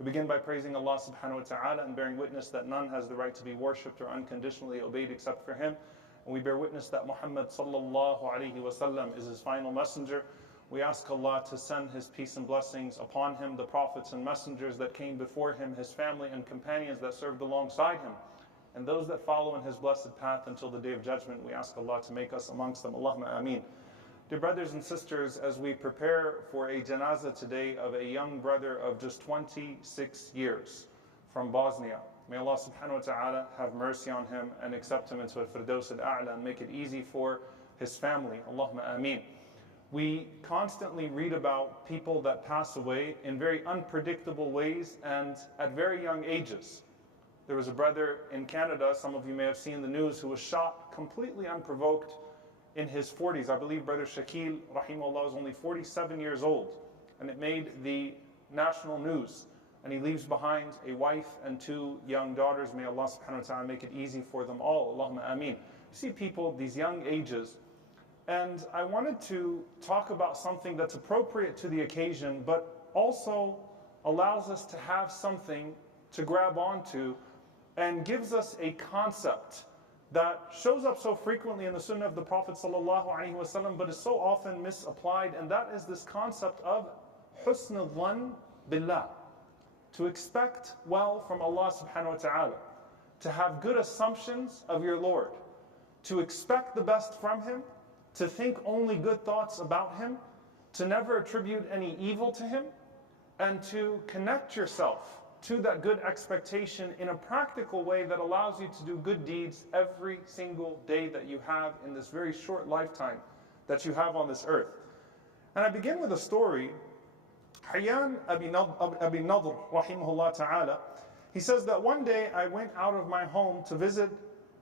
We begin by praising Allah subhanahu wa ta'ala and bearing witness that none has the right to be worshipped or unconditionally obeyed except for Him. And we bear witness that Muhammad sallallahu alayhi wa sallam is His final messenger. We ask Allah to send His peace and blessings upon Him, the prophets and messengers that came before Him, His family and companions that served alongside Him, and those that follow in His blessed path until the Day of Judgment. We ask Allah to make us amongst them. Allahumma ameen. Dear brothers and sisters, as we prepare for a janazah today of a young brother of just 26 years from Bosnia, may Allah subhanahu wa ta'ala have mercy on him and accept him into al-Firdaus al-A'la and make it easy for his family. Allahumma ameen. We constantly read about people that pass away in very unpredictable ways and at very young ages. There was a brother in Canada, some of you may have seen the news, who was shot completely unprovoked in his 40s. I believe Brother Shakil, rahimahullah, was only 47 years old, and it made the national news. And he leaves behind a wife and 2 young daughters. May Allah subhanahu wa ta'ala make it easy for them all. Allahumma ameen. You see people, these young ages, and I wanted to talk about something that's appropriate to the occasion, but also allows us to have something to grab onto and gives us a concept that shows up so frequently in the sunnah of the Prophet ﷺ, but is so often misapplied, and that is this concept of husn al-dhann billah. To expect well from Allah subhanahu wa ta'ala, to have good assumptions of your Lord, to expect the best from Him, to think only good thoughts about Him, to never attribute any evil to Him, and to connect yourself to that good expectation in a practical way that allows you to do good deeds every single day that you have in this very short lifetime that you have on this earth. And I begin with a story. Hayyan Abi Nadr, rahimahullah ta'ala, he says that one day I went out of my home to visit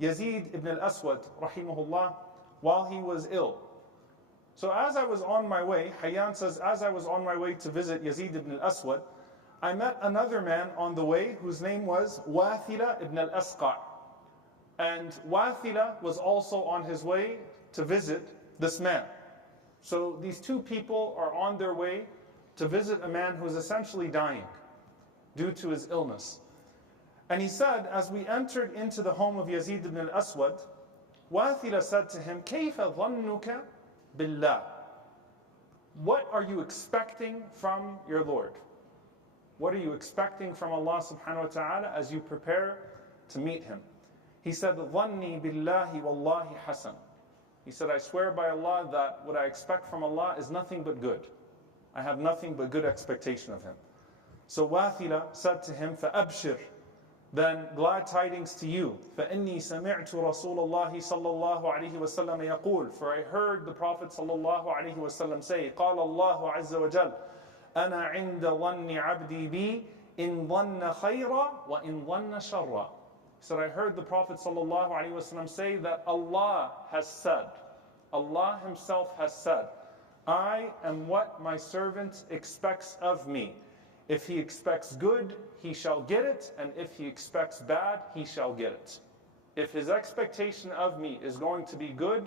Yazid ibn al-Aswad, rahimahullah, while he was ill. So as I was on my way, Hayyan says, as I was on my way to visit Yazid ibn al-Aswad, I met another man on the way whose name was Wathila ibn al-Asqa'. And Wathila was also on his way to visit this man. So these 2 people are on their way to visit a man who is essentially dying due to his illness. And he said, as we entered into the home of Yazid ibn al-Aswad, Wathila said to him, كَيْفَ ظَنُّكَ بِاللَّهِ? What are you expecting from your Lord? What are you expecting from Allah subhanahu wa ta'ala as you prepare to meet Him? He said, ظَنِّي بِاللَّهِ وَاللَّهِ حَسَنٌ. He said, I swear by Allah that what I expect from Allah is nothing but good. I have nothing but good expectation of Him. So Wathila said to him, فَأَبْشِرْ. Then glad tidings to you. فَإِنِّي سَمِعْتُ رَسُولَ اللَّهِ صَلَّى اللَّهُ عَلَيْهِ وَسَلَّمَ يَقُولُ. For I heard the Prophet صلى الله عليه وسلم say, قال الله عز وجل, أنا عند ظن عبدي بي إن ظن خيرا وإن ظن شرا. He said, I heard the Prophet ﷺ say that Allah has said, Allah Himself has said, I am what my servant expects of me. If he expects good, he shall get it, and if he expects bad, he shall get it. If his expectation of me is going to be good,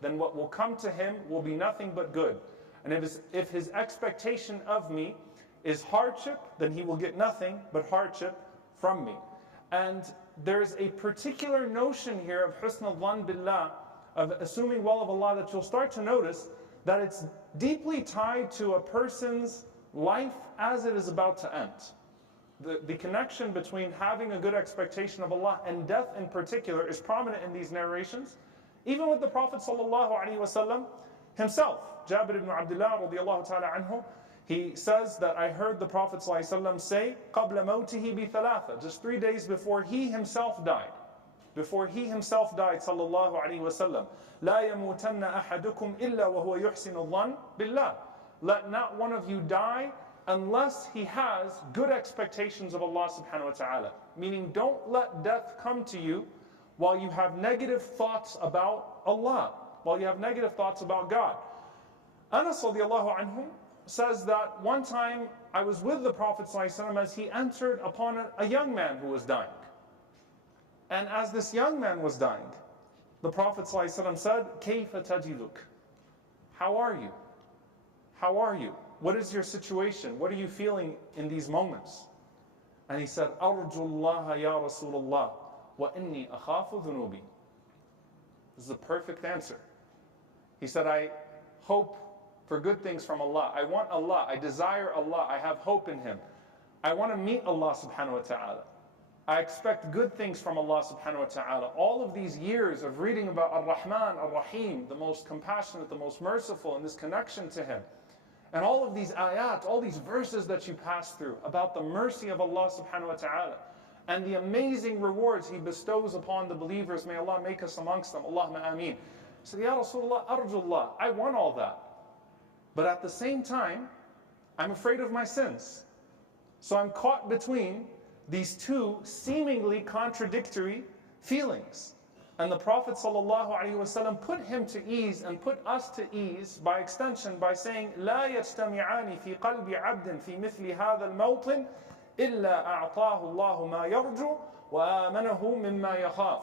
then what will come to him will be nothing but good. And if his expectation of me is hardship, then he will get nothing but hardship from me. And there's a particular notion here of husn al-dhann billah, of assuming well of Allah, that you'll start to notice that it's deeply tied to a person's life as it is about to end. The connection between having a good expectation of Allah and death in particular is prominent in these narrations. Even with the Prophet ﷺ himself, Jabir ibn Abdullah radiallahu ta'ala anhu, he says that I heard the Prophet ﷺ say, قَبْلَ مَوْتِهِ بِثَلَاثَ, just 3 days before he himself died. Before he himself died, sallallahu alayhi wa sallam, لَا يَمُوتَنَّ أَحَدُكُمْ إِلَّا وَهُوَ يُحْسِنُ الظَّنَّ بِاللَّهِ. Let not one of you die unless he has good expectations of Allah subhanahu wa ta'ala. Meaning, don't let death come to you while you have negative thoughts about Allah, while you have negative thoughts about God. Anas radiallahu anhu says that one time I was with the Prophet ﷺ as he entered upon a young man who was dying. And as this young man was dying, the Prophet ﷺ said, كَيْفَ تَجِدُكَ? How are you? How are you? What is your situation? What are you feeling in these moments? And he said, أرجو الله يا رسول الله وإني أخاف ذنوبي. This is a perfect answer. He said, I hope for good things from Allah. I want Allah. I desire Allah. I have hope in Him. I want to meet Allah subhanahu wa ta'ala. I expect good things from Allah subhanahu wa ta'ala. All of these years of reading about Ar-Rahman, Ar-Rahim, the most compassionate, the most merciful, and this connection to Him. And all of these ayat, all these verses that you pass through about the mercy of Allah subhanahu wa ta'ala and the amazing rewards He bestows upon the believers. May Allah make us amongst them. Allahumma ameen. He said, Ya Rasulullah, Arjullah, I want all that. But at the same time, I'm afraid of my sins. So I'm caught between these two seemingly contradictory feelings. And the Prophet ﷺ put him to ease and put us to ease by extension by saying, لا يجتمعان في قلب عبد في مثل هذا الموطن إلا أعطاه الله ما يرجو وآمنه مما يخاف.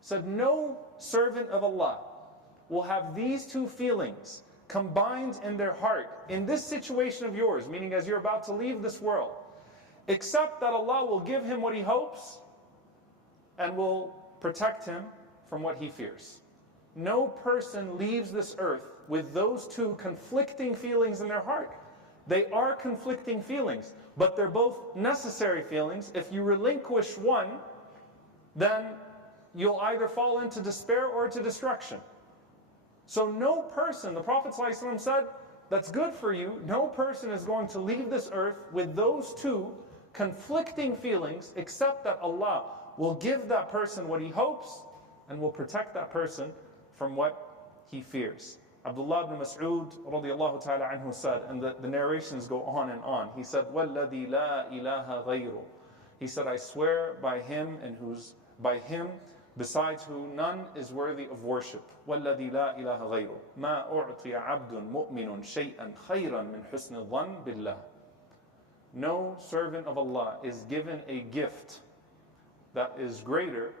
Said, no servant of Allah will have these two feelings combined in their heart in this situation of yours, meaning as you're about to leave this world, except that Allah will give him what he hopes and will protect him from what he fears. No person leaves this earth with those two conflicting feelings in their heart. They are conflicting feelings, but they're both necessary feelings. If you relinquish one, then you'll either fall into despair or to destruction. So no person, the Prophet ﷺ said, that's good for you. No person is going to leave this earth with those two conflicting feelings, except that Allah will give that person what he hopes and will protect that person from what he fears. Abdullah ibn Mas'ud radiallahu ta'ala anhu said, and the narrations go on and on. He said, وَالَّذِي لَا إِلَهَ غَيْرُ. He said, I swear by him and who's by him besides who none is worthy of worship. وَالَّذِي لَا إِلَهَ غَيْرُ مَا أُعْطِيَ عَبْدٌ مُؤْمِنٌ شَيْئًا خَيْرًا مِنْ حُسْنِ الظَّنِّ بِاللَّهِ. No servant of Allah is given a gift that is greater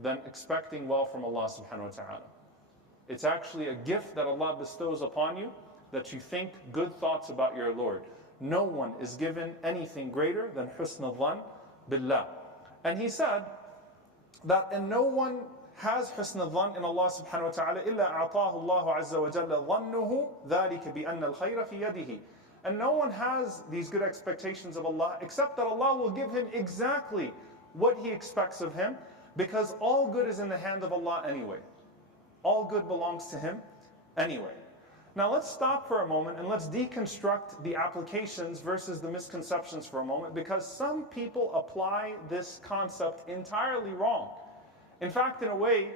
than expecting well from Allah subhanahu wa ta'ala. It's actually a gift that Allah bestows upon you, that you think good thoughts about your Lord. No one is given anything greater than husn al-dhan billah. And he said that, and no one has husn al-dhan in Allah subhanahu wa ta'ala illa a'tahu Allah azza wa jalla dhannuhu dhalika bi anna al-khayra fi yadihi. And no one has these good expectations of Allah except that Allah will give him exactly what he expects of him, because all good is in the hand of Allah anyway. All good belongs to Him anyway. Now let's stop for a moment and let's deconstruct the applications versus the misconceptions for a moment, because some people apply this concept entirely wrong. In fact, in a way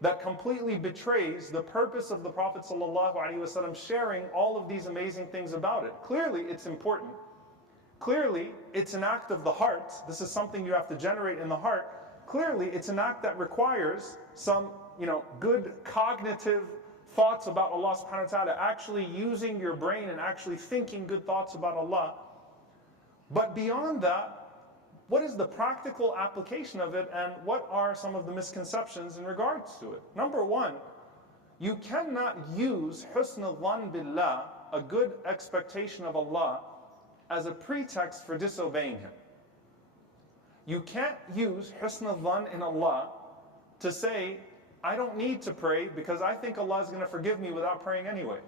that completely betrays the purpose of the Prophet ﷺ sharing all of these amazing things about it. Clearly, it's important. Clearly, it's an act of the heart. This is something you have to generate in the heart. Clearly, it's an act that requires some, good cognitive thoughts about Allah subhanahu wa ta'ala, actually using your brain and actually thinking good thoughts about Allah. But beyond that, what is the practical application of it, and what are some of the misconceptions in regards to it? Number one, you cannot use husn al-dhan billah, a good expectation of Allah, as a pretext for disobeying Him. You can't use husn al-dhan in Allah to say, I don't need to pray because I think Allah is going to forgive me without praying anyway.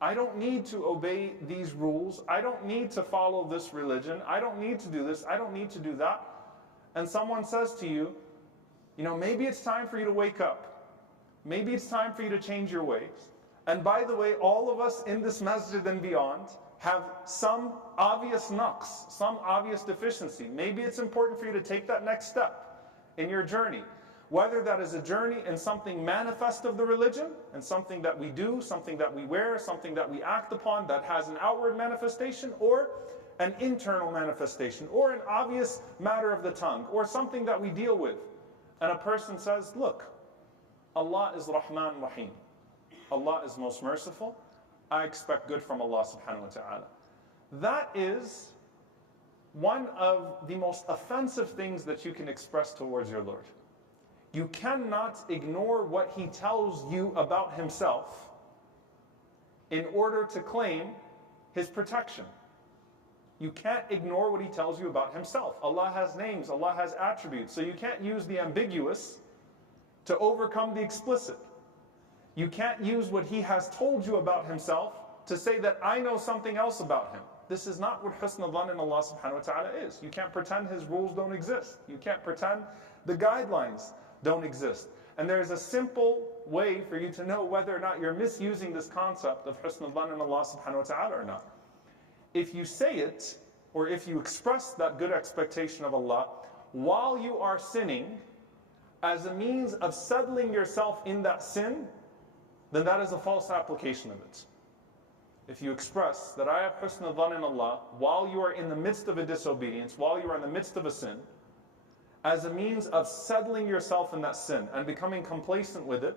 I don't need to obey these rules. I don't need to follow this religion. I don't need to do this. I don't need to do that. And someone says to you, maybe it's time for you to wake up. Maybe it's time for you to change your ways. And by the way, all of us in this masjid and beyond have some obvious naqs, some obvious deficiency. Maybe it's important for you to take that next step in your journey. Whether that is a journey in something manifest of the religion, and something that we do, something that we wear, something that we act upon that has an outward manifestation, or an internal manifestation, or an obvious matter of the tongue, or something that we deal with. And a person says, look, Allah is Rahman Rahim. Allah is most merciful. I expect good from Allah subhanahu wa ta'ala. That is one of the most offensive things that you can express towards your Lord. You cannot ignore what He tells you about Himself in order to claim His protection. You can't ignore what He tells you about Himself. Allah has names, Allah has attributes. So you can't use the ambiguous to overcome the explicit. You can't use what He has told you about Himself to say that I know something else about Him. This is not what husn al-dhan in Allah subhanahu wa ta'ala is. You can't pretend His rules don't exist. You can't pretend the guidelines don't exist. And there's a simple way for you to know whether or not you're misusing this concept of husn al-dhan in Allah subhanahu wa ta'ala or not. If you say it, or if you express that good expectation of Allah while you are sinning as a means of settling yourself in that sin, then that is a false application of it. If you express that I have husn al-dhan in Allah while you are in the midst of a disobedience, while you are in the midst of a sin, as a means of settling yourself in that sin and becoming complacent with it,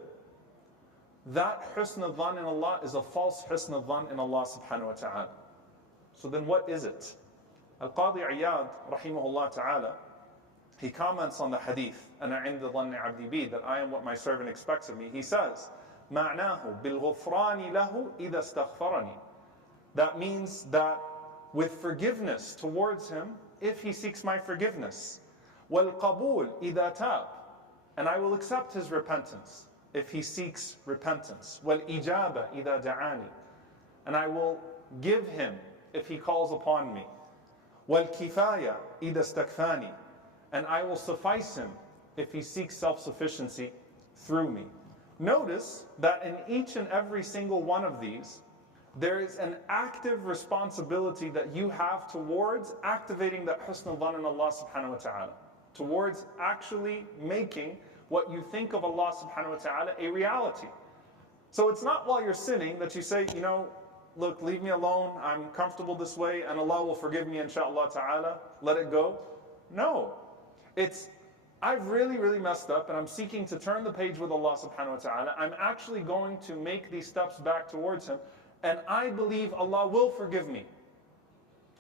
that husn al-dhan in Allah is a false husn al-dhan in Allah subhanahu wa ta'ala. So then what is it? Al-Qadi Iyad, rahimahullah ta'ala, he comments on the hadith, أَنَا عِنْدَ ظَنِّ عَبْدِي بِي, that I am what my servant expects of me. He says, مَعْنَاهُ بِالْغُفْرَانِ لَهُ إِذَا اسْتَغْفَرَنِي. That means that with forgiveness towards Him, if He seeks my forgiveness. وَالْقَبُولِ إِذَا تَابَ. And I will accept His repentance if He seeks repentance. وَالْإِجَابَ إِذَا دَعَانِي. And I will give Him if He calls upon me. وَالْكِفَايَ إِذَا اسْتَكْفَانِي. And I will suffice Him if He seeks self-sufficiency through me. Notice that in each and every single one of these, there is an active responsibility that you have towards activating that husn al-dhan in Allah subhanahu wa ta'ala, towards actually making what you think of Allah subhanahu wa ta'ala a reality. So it's not while you're sinning that you say, you know, look, leave me alone, I'm comfortable this way, and Allah will forgive me inshaAllah ta'ala, let it go. No. It's, I've really messed up and I'm seeking to turn the page with Allah subhanahu wa ta'ala. I'm actually going to make these steps back towards Him, and I believe Allah will forgive me.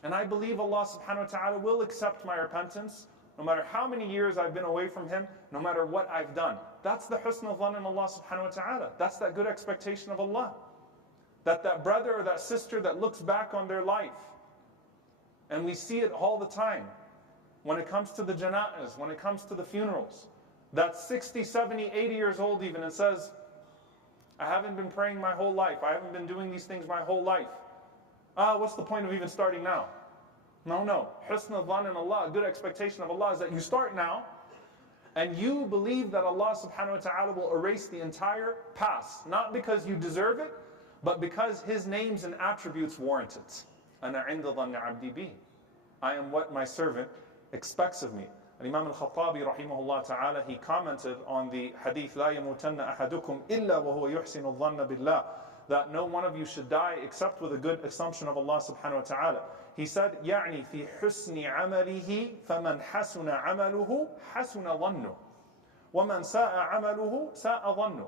And I believe Allah subhanahu wa ta'ala will accept my repentance, no matter how many years I've been away from Him, no matter what I've done. That's the husn al-dhan in Allah subhanahu wa ta'ala. That's that good expectation of Allah. That brother or that sister that looks back on their life, and we see it all the time, when it comes to the jana'as, when it comes to the funerals, that's 60, 70, 80 years old even, and says, I haven't been praying my whole life, I haven't been doing these things my whole life. What's the point of even starting now? No. Husn al-dhan in Allah, a good expectation of Allah, is that you start now, and you believe that Allah subhanahu wa ta'ala will erase the entire past, not because you deserve it, but because His names and attributes warrant it. أَنَا عِنْدَ ظَنِّ عَبْدِي بِي. I am what my servant expects of me. And Imam al-Khattabi rahimahullah ta'ala, he commented on the hadith, لَا يَمُوتَنَّ أَحَدُكُمْ إِلَّا وَهُوَ يُحْسِنُ الظَّنَّ بِاللَّهِ, that no one of you should die except with a good assumption of Allah subhanahu wa ta'ala. He said, يَعْنِي فِي حُسْنِ عَمَلِهِ فَمَنْ حَسُنَ عَمَلُهُ حَسُنَ ظَنُّهُ وَمَنْ سَاءَ عَمَلُهُ سَاءَ ظَنُّهُ.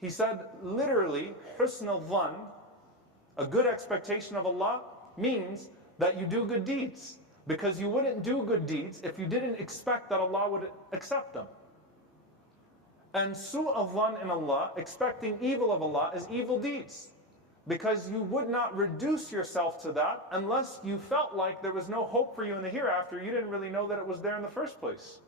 He said, literally, husn al-dhan, a good expectation of Allah, means that you do good deeds. Because you wouldn't do good deeds if you didn't expect that Allah would accept them. And su' al-dhan in Allah, expecting evil of Allah, is evil deeds. Because you would not reduce yourself to that unless you felt like there was no hope for you in the hereafter. You didn't really know that it was there in the first place.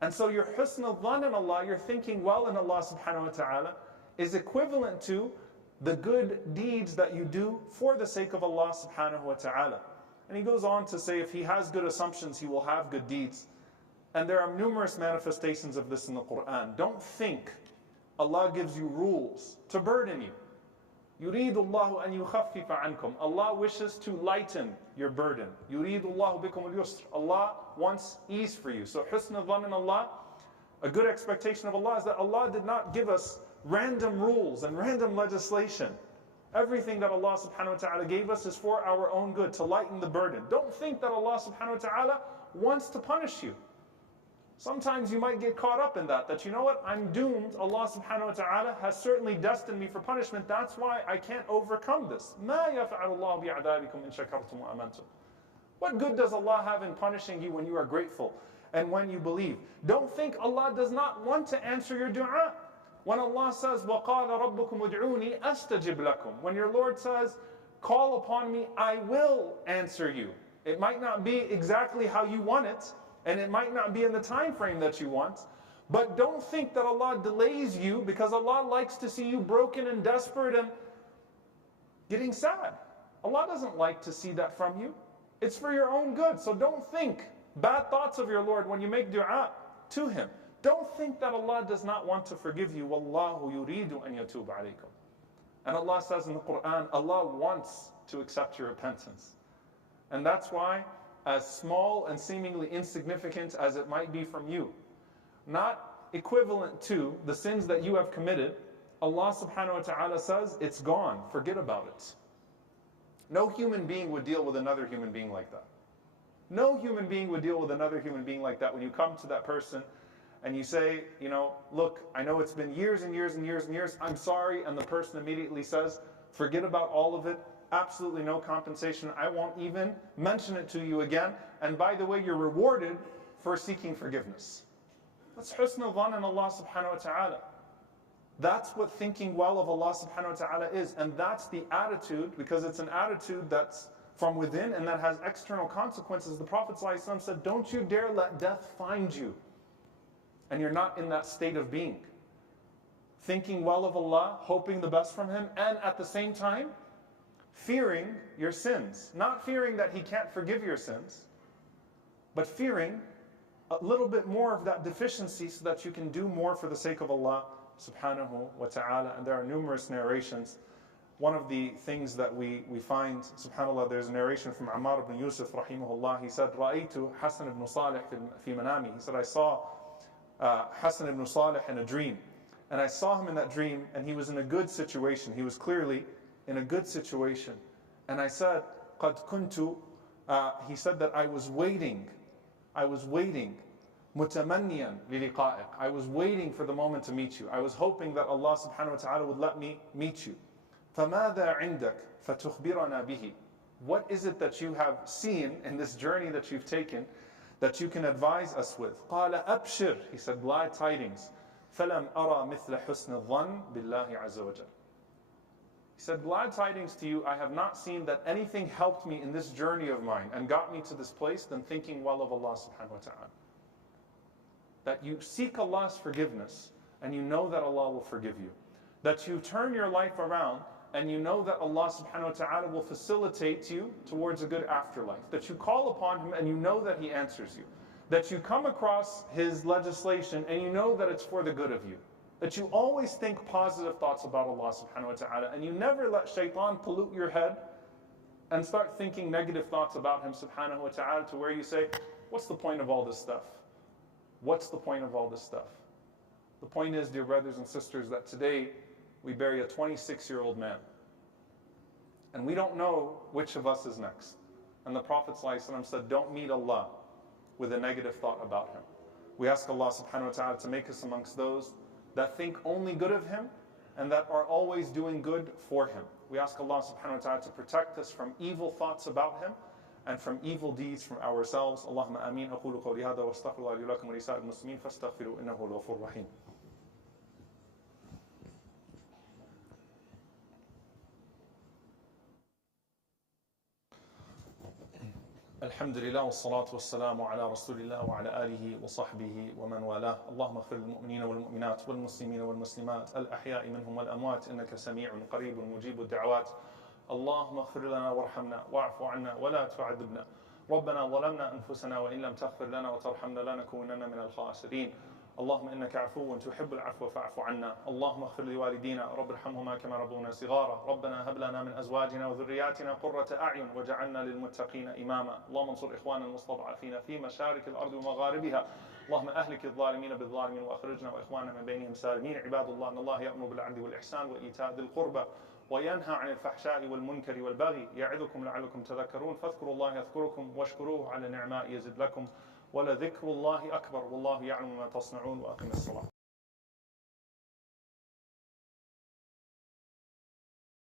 And so your husn al-dhan in Allah, your thinking well in Allah subhanahu wa ta'ala, is equivalent to the good deeds that you do for the sake of Allah subhanahu wa ta'ala. And he goes on to say, if he has good assumptions, he will have good deeds. And there are numerous manifestations of this in the Quran. Don't think Allah gives you rules to burden you. يُرِيدُ اللَّهُ أَن يُخَفِّفَ عَنْكُمْ. Allah wishes to lighten your burden. يُرِيدُ اللَّهُ بِكُمُ الْيُسْرِ. Allah wants ease for you. So husn al-dhan in Allah, a good expectation of Allah, is that Allah did not give us random rules and random legislation. Everything that Allah subhanahu wa ta'ala gave us is for our own good, to lighten the burden. Don't think that Allah subhanahu wa ta'ala wants to punish you. Sometimes you might get caught up in that you know what, I'm doomed. Allah subhanahu wa ta'ala has certainly destined me for punishment. That's why I can't overcome this. مَا يَفْعَلُ اللَّهُ بِعَذَابِكُمْ إِن شَكَرْتُمْ وَأَمَنْتُمْ. What good does Allah have in punishing you when you are grateful and when you believe? Don't think Allah does not want to answer your dua. When Allah says, وَقَالَ رَبُّكُمْ udu'uni astajib lakum, when your Lord says, Call upon me, I will answer you. It might not be exactly how you want it, and it might not be in the time frame that you want, but don't think that Allah delays you because Allah likes to see you broken and desperate and getting sad. Allah doesn't like to see that from you. It's for your own good. So don't think bad thoughts of your Lord when you make dua to Him. Don't think that Allah does not want to forgive you. Wallahu yuridu an yatub alaykum. And Allah says in the Quran, Allah wants to accept your repentance. And that's why, as small and seemingly insignificant as it might be from you, not equivalent to the sins that you have committed, Allah subhanahu wa ta'ala says, it's gone, forget about it. No human being would deal with another human being like that. No human being would deal with another human being like that when you come to that person and you say, you know, look, I know it's been years and years and years and years, I'm sorry, and the person immediately says, forget about all of it, absolutely no compensation, I won't even mention it to you again, and by the way, you're rewarded for seeking forgiveness. That's husn al-dhan in Allah subhanahu wa ta'ala. That's what thinking well of Allah subhanahu wa ta'ala is, and that's the attitude, because it's an attitude that's from within and that has external consequences. The Prophet ﷺ said, don't you dare let death find you and you're not in that state of being. Thinking well of Allah, hoping the best from Him, and at the same time, fearing your sins. Not fearing that He can't forgive your sins, but fearing a little bit more of that deficiency so that you can do more for the sake of Allah subhanahu wa ta'ala. And there are numerous narrations. One of the things that we find, subhanAllah, there's a narration from Ammar ibn Yusuf rahimahullah. He said, Ra'aytu Hassan ibn Salih fi manami. He said, I saw Hassan ibn Salih in a dream. And I saw him in that dream, and he was in a good situation. He was clearly in a good situation. And I said, قَدْ كُنْتُ he said that I was waiting, مُتَمَنِّيًا لِلِقَائِكَ. I was waiting for the moment to meet you. I was hoping that Allah subhanahu wa ta'ala would let me meet you. فَمَاذَا عِنْدَكَ فَتُخْبِرَنَا بِهِ. What is it that you have seen in this journey that you've taken that you can advise us with? قَالَ أَبْشِرْ. He said, glad tidings. فَلَمْ أَرَى مِثْلَ حُسْنِ الظَّنِّ بِاللَّهِ عَزَّ وَجَلَّ. He said, glad tidings to you, I have not seen that anything helped me in this journey of mine and got me to this place than thinking well of Allah subhanahu wa ta'ala. That you seek Allah's forgiveness and you know that Allah will forgive you. That you turn your life around and you know that Allah subhanahu wa ta'ala will facilitate you towards a good afterlife. That you call upon Him and you know that He answers you. That you come across His legislation and you know that it's for the good of you. That you always think positive thoughts about Allah subhanahu wa ta'ala and you never let shaitan pollute your head and start thinking negative thoughts about Him subhanahu wa ta'ala to where you say, what's the point of all this stuff? What's the point of all this stuff? The point is, dear brothers and sisters, that today we bury a 26-year-old man. And we don't know which of us is next. And the Prophet ﷺ said, don't meet Allah with a negative thought about Him. We ask Allah subhanahu wa ta'ala to make us amongst those that think only good of Him and that are always doing good for Him. We ask Allah subhanahu wa ta'ala to protect us from evil thoughts about Him and from evil deeds from ourselves. Allahumma ameen. أقول قولي هذا واستغفر الله لي ولكم ولسائر المسلمين فاستغفروا إنه هو الغفور الرحيم. الحمد لله والصلاة والسلام على رسول الله وعلى آله وصحبه ومن والاه. اللهم اغفر للمؤمنين والمؤمنات والمسلمين والمسلمات الأحياء منهم والأموات إنك سميع قريب مجيب الدعوات. اللهم اغفر لنا وارحمنا واعف عنا ولا تعذبنا. ربنا ظلمنا أنفسنا وإن لم تغفر لنا وترحمنا لنكونن من الخاسرين. اللهم إنك عفو تحب العفو فاعف عنا. اللهم اغفر لوالدينا رب ارحمهما كما ربونا صغارا. ربنا هب لنا من أزواجنا وذرياتنا قرة أعين واجعلنا للمتقين إماما. اللهم انصر إخواننا المستضعفين في مشارق الأرض ومغاربها. اللهم أهلك الظالمين بالظالمين وأخرجنا وإخواننا من بينهم سالمين. عباد الله إن الله يأمر بالعدل والإحسان وإيتاء ذي القربى وينهى عن الفحشاء والمنكر والبغي يعظكم لعلكم تذكرون. فاذكروا الله يذكركم واشكروه على نعمائه يزد لكم ولذكر الله أكبر والله يعلم ما تصنعون. وأقم الصلاة.